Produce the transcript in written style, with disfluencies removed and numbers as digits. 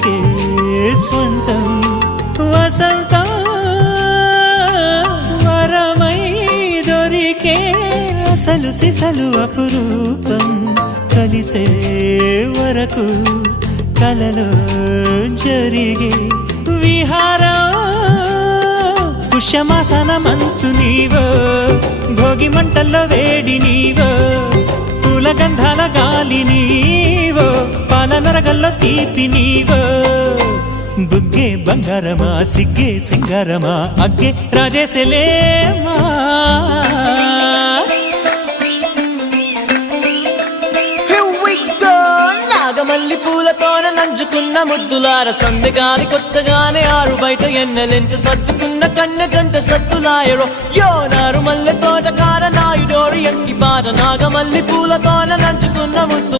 నీకే స్వంతం వసంతం వరమై దొరికే అసలు సిసలు అపురూపం కలిసే వరకు కలలో జరిగే విహారం పుష్యమాసన మనసు నీవో భోగి మంటల్లో వేడి నీవో పూల గంధాల గాలి నీవో పాల నరగల్లో తీపి నీవో బుగ్గే బంగారమా సిగ్గే సింగారమా అగ్గే రాజేశలేమా నాగమల్లి పూలతోన నంచుకున్న ముద్దులార సందెగాని కొత్తగానే ఆరు బయట ఎన్నెలెంట సర్దుకున్న కన్నె జంట సత్తులాయరో యో నారు మల్లె తోటకార నాయుడోరు ఎట్టి పాట నాగమల్లి పూలతోన నంచుకున్న ముద్దు